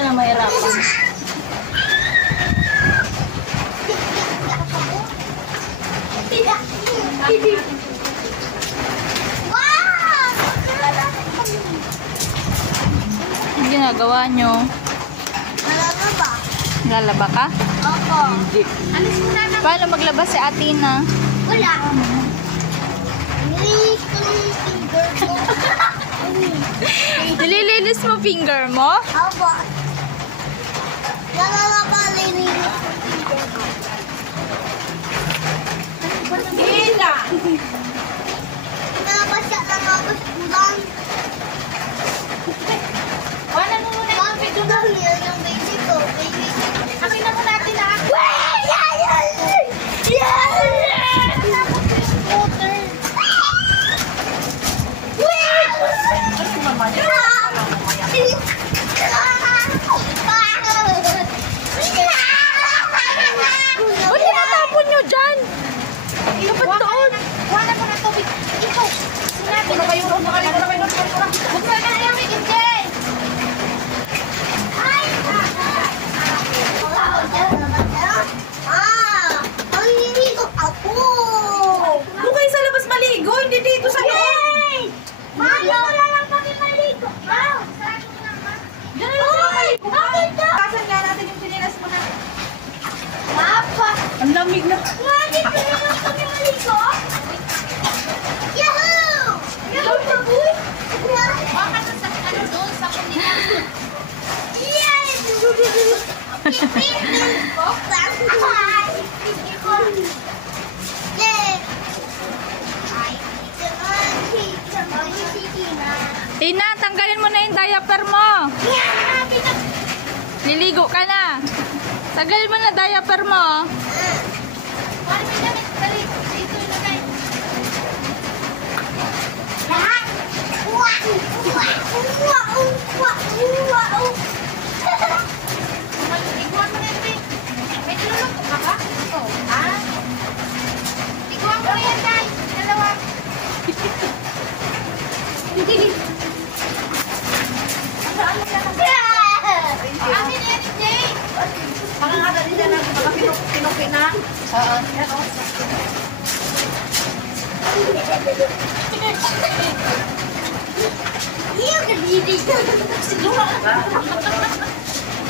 na lang mahirapan. Ano ginagawa nyo? Malalaba. Lalaba ka? Opo. Alis mo na lang. Paano maglaba si Atina? Wala. Nilinis ko na yung finger ko. Nililinis mo finger mo? Opo. Nalalaba, nilinis ko finger ko. Hila! Napasya lang ako sa kulang. Wala mo muna yung video na. Yung baby ko. Baby ko. Akin na mo natin na. Ba't tinatapon nyo dyan? Dapat doon. Wala mo na tubig. Ito. Sinabi na kayo. Huwag ka na yung ikintay. Ay! Ang niligo ako. Doon kayo sa labas maligo, hindi dito sa loob. Mami, wala lang kami maligo. Sarado mo naman. Uy! Bakit ka? Kasan nga natin yung sinilas mo na. Papa! Ang lamig na. Mami, wala lang kami maligo. Yahoo! Yahoo, baboy! Baka sa ano doon, sa kanila. Yes! Tina, tanggalin mo na yung diaper mo. Liligo ka na. Tanggalin mo na diaper mo.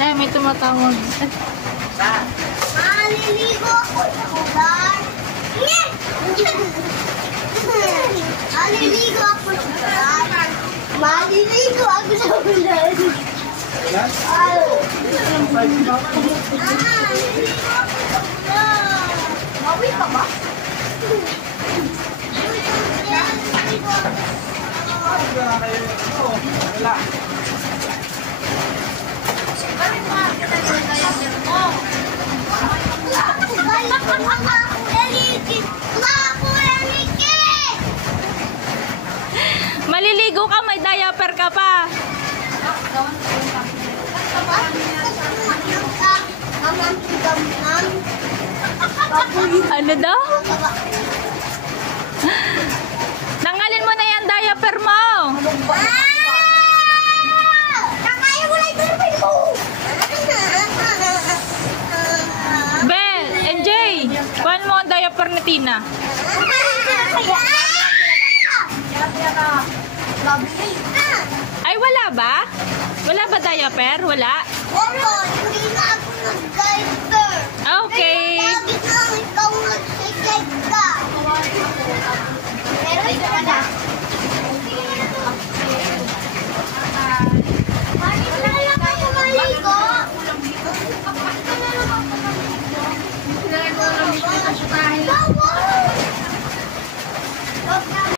Ay, may tumatawag. Maliligo ako sa ulan. Maliligo ako sa ulan. Maliligo ako sa ulan. Maliligo ako sa ulan. Mawin pa ba? Maliligo ka, may diaper ka pa. Ano daw? Tanggalin mo na yung diaper mo. Nakaya mo lang diaper mo. Bel, NJ, kuhan mo ang diaper ni Tina. Ay, wala ba? Wala ba diaper? Wala? Opo, hindi na ako nag-diaper. Okay. Lagi na ikaw nag